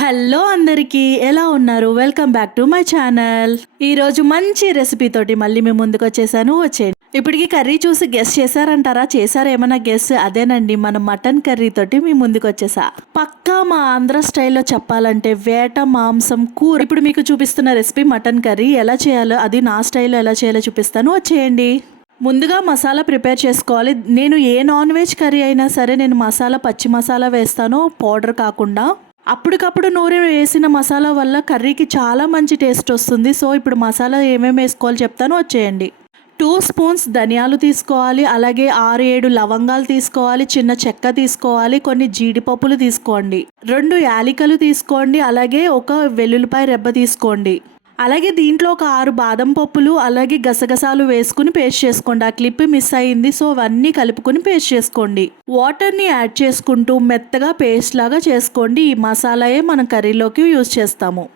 Hello అందరికీ ఎలా ఉన్నారు? Welcome back to my channel ఈ రోజు మంచి రెసిపీ తోటి మళ్ళీ మేము ముందుకు వచ్చేసాను. వచ్చేయండి. ఇప్పటికి కర్రీ చూసి గెస్ట్ చేశారంటారా? చేశారా ఏమైనా గెస్ అదేనండి మన మటన్ కర్రీ తోటి మీ ముందుకు వచ్చేసా. పక్కా మా ఆంధ్ర స్టైల్లో చెప్పాలంటే వేట మాంసం కూర. ఇప్పుడు మీకు చూపిస్తున్న రెసిపీ మటన్ కర్రీ ఎలా చేయాలో అది నా స్టైల్లో ఎలా చేయాలో చూపిస్తాను. వచ్చేయండి. ముందుగా మసాలా ప్రిపేర్ చేసుకోవాలి. నేను ఏ నాన్ వెజ్ కర్రీ అయినా సరే నేను మసాలా పచ్చి మసాలా వేస్తాను. పౌడర్ కాకుండా. అప్పటికప్పుడు నూనె వేసిన మసాలా వల్ల కర్రీకి చాలా మంచి టేస్ట్ వస్తుంది. సో ఇప్పుడు మసాలా ఏమేమి వేసుకోవాలో చెప్తాను. వచ్చేయండి. టూ స్పూన్స్ ధనియాలు తీసుకోవాలి. అలాగే ఆరు ఏడు లవంగాలు తీసుకోవాలి. చిన్న చెక్క తీసుకోవాలి. కొన్ని జీడిపప్పులు తీసుకోండి. రెండు యాలికలు తీసుకోండి. అలాగే ఒక వెల్లుల్లిపాయ రెబ్బ తీసుకోండి. అలాగే దీంట్లో ఒక ఆరు బాదం పప్పులు అలాగే గసగసాలు వేసుకుని పేస్ట్ చేసుకోండి. ఆ క్లిప్ మిస్ అయింది సో అవన్నీ కలుపుకొని పేస్ట్ చేసుకోండి. వాటర్ని యాడ్ చేసుకుంటూ మెత్తగా పేస్ట్ లాగా చేసుకోండి. ఈ మసాలాయే మనం కర్రీలోకి యూజ్ చేస్తాము.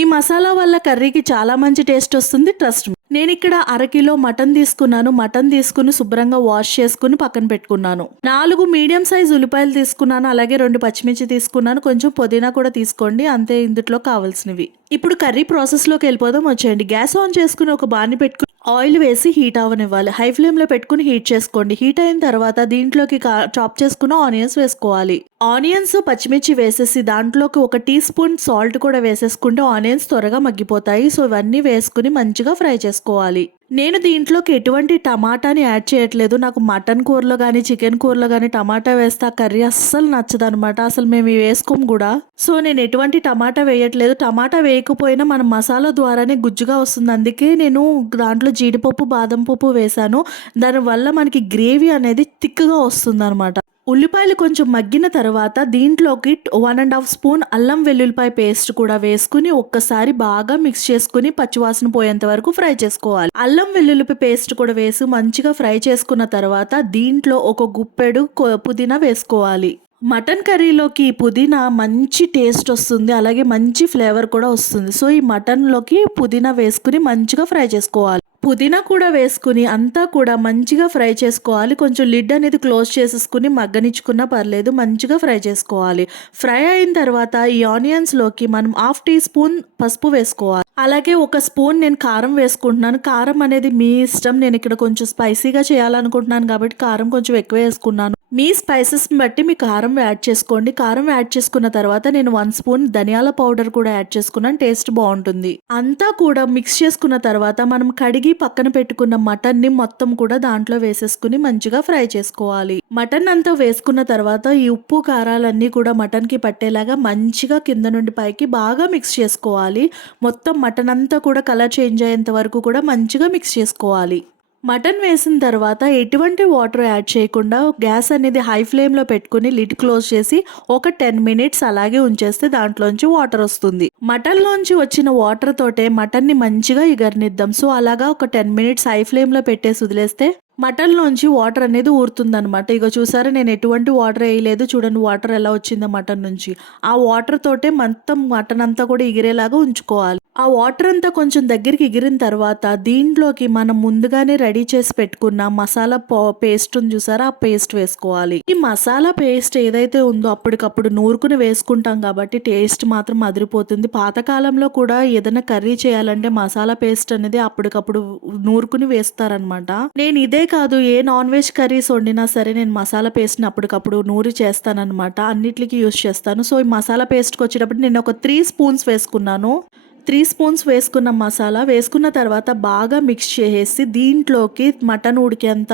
ఈ మసాలా వల్ల కర్రీకి చాలా మంచి టేస్ట్ వస్తుంది ట్రస్ట్ నేను ఇక్కడ అరకిలో మటన్ తీసుకున్నాను. మటన్ తీసుకుని శుభ్రంగా వాష్ చేసుకుని పక్కన పెట్టుకున్నాను. నాలుగు మీడియం సైజ్ ఉల్లిపాయలు తీసుకున్నాను. అలాగే రెండు పచ్చిమిర్చి తీసుకున్నాను. కొంచెం పుదీనా కూడా తీసుకోండి. అంతే ఇందులో కావాల్సినవి. ఇప్పుడు కర్రీ ప్రాసెస్లోకి వెళ్ళిపోదాం. వచ్చేయండి. గ్యాస్ ఆన్ చేసుకుని ఒక బాణి పెట్టుకుని ఆయిల్ వేసి హీట్ అవ్వనివ్వాలి హై ఫ్లేమ్లో పెట్టుకుని హీట్ చేసుకోండి. హీట్ అయిన తర్వాత దీంట్లోకి చాప్ చేసుకున్న ఆనియన్స్ వేసుకోవాలి. ఆనియన్స్ పచ్చిమిర్చి వేసేసి దాంట్లోకి ఒక టీ స్పూన్ సాల్ట్ కూడా వేసేసుకుంటే ఆనియన్స్ త్వరగా మగ్గిపోతాయి. సో ఇవన్నీ వేసుకుని మంచిగా ఫ్రై చేసుకోవాలి. నేను దీంట్లోకి ఎటువంటి టమాటాని యాడ్ చేయట్లేదు. నాకు మటన్ కూరలో కానీ చికెన్ కూరలో కానీ టమాటా వేస్తే ఆ కర్రీ అస్సలు నచ్చదు అనమాట అసలు మేము వేసుకోం వేసుకోము కూడా. సో నేను ఎటువంటి టమాటా వేయట్లేదు. టమాటా వేయకపోయినా మన మసాలా ద్వారానే గుజ్జుగా వస్తుంది. అందుకే నేను దాంట్లో జీడిపప్పు బాదం పప్పు వేశాను. దానివల్ల మనకి గ్రేవీ అనేది థిక్గా వస్తుంది అనమాట ఉల్లిపాయలు కొంచెం మగ్గిన తర్వాత దీంట్లోకి వన్ అండ్ హాఫ్ స్పూన్ అల్లం వెల్లుల్లిపాయ పేస్ట్ కూడా వేసుకుని ఒక్కసారి బాగా మిక్స్ చేసుకుని పచ్చివాసన పోయేంత వరకు ఫ్రై చేసుకోవాలి. అల్లం వెల్లుల్లిపాయ పేస్ట్ కూడా వేసి మంచిగా ఫ్రై చేసుకున్న తర్వాత దీంట్లో ఒక గుప్పెడు పుదీనా వేసుకోవాలి. మటన్ కర్రీలోకి పుదీనా మంచి టేస్ట్ వస్తుంది అలాగే మంచి ఫ్లేవర్ కూడా వస్తుంది. సో ఈ మటన్లోకి పుదీనా వేసుకుని మంచిగా ఫ్రై చేసుకోవాలి. పుదీనా కూడా వేసుకుని అంతా కూడా మంచిగా ఫ్రై చేసుకోవాలి. కొంచెం లిడ్ అనేది క్లోజ్ చేసేసుకుని మగ్గనిచ్చుకున్నా పర్లేదు మంచిగా ఫ్రై చేసుకోవాలి. ఫ్రై అయిన తర్వాత ఈ ఆనియన్స్లోకి మనం హాఫ్ టీ స్పూన్ పసుపు వేసుకోవాలి. అలాగే ఒక స్పూన్ నేను కారం వేసుకుంటున్నాను. కారం అనేది మీ ఇష్టం. నేను ఇక్కడ కొంచెం స్పైసీగా చేయాలనుకుంటున్నాను కాబట్టి కారం కొంచెం ఎక్కువ వేసుకున్నాను. మీ స్పైసెస్ని బట్టి మీ కారం యాడ్ చేసుకోండి. కారం యాడ్ చేసుకున్న తర్వాత నేను వన్ స్పూన్ ధనియాల పౌడర్ కూడా యాడ్ చేసుకున్నాను. టేస్ట్ బాగుంటుంది. అంతా కూడా మిక్స్ చేసుకున్న తర్వాత మనం కడిగి పక్కన పెట్టుకున్న మటన్ని మొత్తం కూడా దాంట్లో వేసేసుకుని మంచిగా ఫ్రై చేసుకోవాలి. మటన్ అంతా వేసుకున్న తర్వాత ఈ ఉప్పు కారాలన్నీ కూడా మటన్కి పట్టేలాగా మంచిగా కింద నుండి పైకి బాగా మిక్స్ చేసుకోవాలి. మొత్తం మటన్ అంతా కూడా కలర్ చేంజ్ అయ్యేంత వరకు కూడా మంచిగా మిక్స్ చేసుకోవాలి. మటన్ వేసిన తర్వాత ఎటువంటి వాటర్ యాడ్ చేయకుండా గ్యాస్ అనేది హై ఫ్లేమ్లో పెట్టుకుని లిడ్ క్లోజ్ చేసి ఒక టెన్ మినిట్స్ అలాగే ఉంచేస్తే దాంట్లోంచి వాటర్ వస్తుంది. మటన్లోంచి వచ్చిన వాటర్ తోటే మటన్ని మంచిగా ఇగరనిద్దాం సో అలాగా ఒక టెన్ మినిట్స్ హై ఫ్లేమ్లో పెట్టేసి వదిలేస్తే మటన్లోంచి వాటర్ అనేది ఊరుతుందనమాట ఇక చూసారా నేను ఎటువంటి వాటర్ వేయలేదు. చూడండి వాటర్ ఎలా వచ్చిందో మటన్ నుంచి. ఆ వాటర్ తోటే మొత్తం మటన్ అంతా కూడా ఎగిరేలాగా ఉంచుకోవాలి. ఆ వాటర్ అంతా కొంచెం దగ్గరికి ఎగిరిన తర్వాత దీంట్లోకి మనం ముందుగానే రెడీ చేసి పెట్టుకున్న మసాలా పేస్ట్ ఉంది చూసారా? ఆ పేస్ట్ వేసుకోవాలి. ఈ మసాలా పేస్ట్ ఏదైతే ఉందో అప్పటికప్పుడు నూరుకుని వేసుకుంటాం కాబట్టి టేస్ట్ మాత్రం అదిరిపోతుంది. పాతకాలంలో కూడా ఏదైనా కర్రీ చేయాలంటే మసాలా పేస్ట్ అనేది అప్పటికప్పుడు నూరుకుని వేస్తారనమాట నేను ఇదే కాదు ఏ నాన్ వెజ్ కర్రీస్ వండినా సరే నేను మసాలా పేస్ట్ని అప్పటికప్పుడు నూరి చేస్తానన్నమాట. అన్నిటికీ యూస్ చేస్తాను. సో ఈ మసాలా పేస్ట్కి వచ్చేటప్పుడు నేను ఒక త్రీ స్పూన్స్ వేసుకున్నాను. త్రీ స్పూన్స్ వేసుకున్న మసాలా వేసుకున్న తర్వాత బాగా మిక్స్ చేసేసి దీంట్లోకి మటన్ ఉడికేంత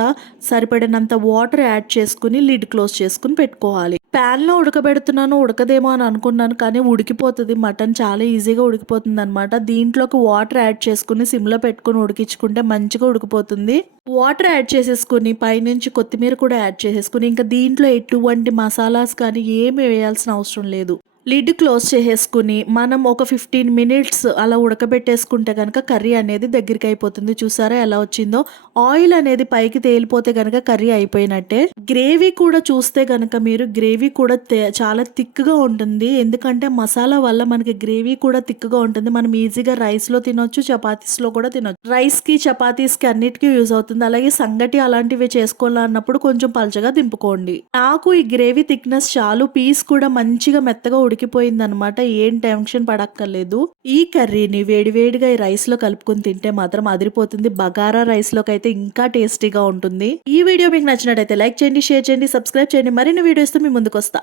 సరిపడినంత వాటర్ యాడ్ చేసుకుని లిడ్ క్లోజ్ చేసుకుని పెట్టుకోవాలి. ప్యాన్లో ఉడకబెడుతున్నాను ఉడకదేమో అని అనుకున్నాను కానీ ఉడికిపోతుంది. మటన్ చాలా ఈజీగా ఉడికిపోతుంది అనమాట దీంట్లోకి వాటర్ యాడ్ చేసుకుని సిమ్లో పెట్టుకుని ఉడికించుకుంటే మంచిగా ఉడికిపోతుంది. వాటర్ యాడ్ చేసేసుకుని పైనుంచి కొత్తిమీర కూడా యాడ్ చేసేసుకుని ఇంకా దీంట్లో ఎటువంటి మసాలాస్ కానీ ఏమి వేయాల్సిన అవసరం లేదు. లిడ్ క్లోజ్ చేసేసుకుని మనం ఒక ఫిఫ్టీన్ మినిట్స్ అలా ఉడకబెట్టేసుకుంటే కనుక కర్రీ అనేది దగ్గరికి అయిపోతుంది. చూసారా ఎలా వచ్చిందో? ఆయిల్ అనేది పైకి తేలిపోతే కనుక కర్రీ అయిపోయినట్టే. గ్రేవీ కూడా చూస్తే కనుక మీరు గ్రేవీ కూడా చాలా థిక్గా ఉంటుంది. ఎందుకంటే మసాలా వల్ల మనకి గ్రేవీ కూడా థిక్గా ఉంటుంది. మనం ఈజీగా రైస్లో తినొచ్చు చపాతీస్లో కూడా తినొచ్చు. రైస్కి చపాతీస్కి అన్నిటికీ యూజ్ అవుతుంది. అలాగే సంగటి అలాంటివి చేసుకోవాలన్నప్పుడు కొంచెం పలచగా దింపుకోండి. నాకు ఈ గ్రేవీ థిక్నెస్ చాలు. పీస్ కూడా మంచిగా మెత్తగా ఉడికి ఉడికిపోయిందనమాట ఏం టెన్షన్ పడక్కర్లేదు. ఈ కర్రీని వేడివేడిగా ఈ రైస్లో కలుపుకొని తింటే మాత్రం అదిరిపోతుంది. బగారా రైస్లోకి అయితే ఇంకా టేస్టీగా ఉంటుంది. ఈ వీడియో మీకు నచ్చినట్టయితే లైక్ చేయండి షేర్ చేయండి సబ్స్క్రైబ్ చేయండి. మరిన్ని వీడియోస్తో మీ ముందుకు వస్తా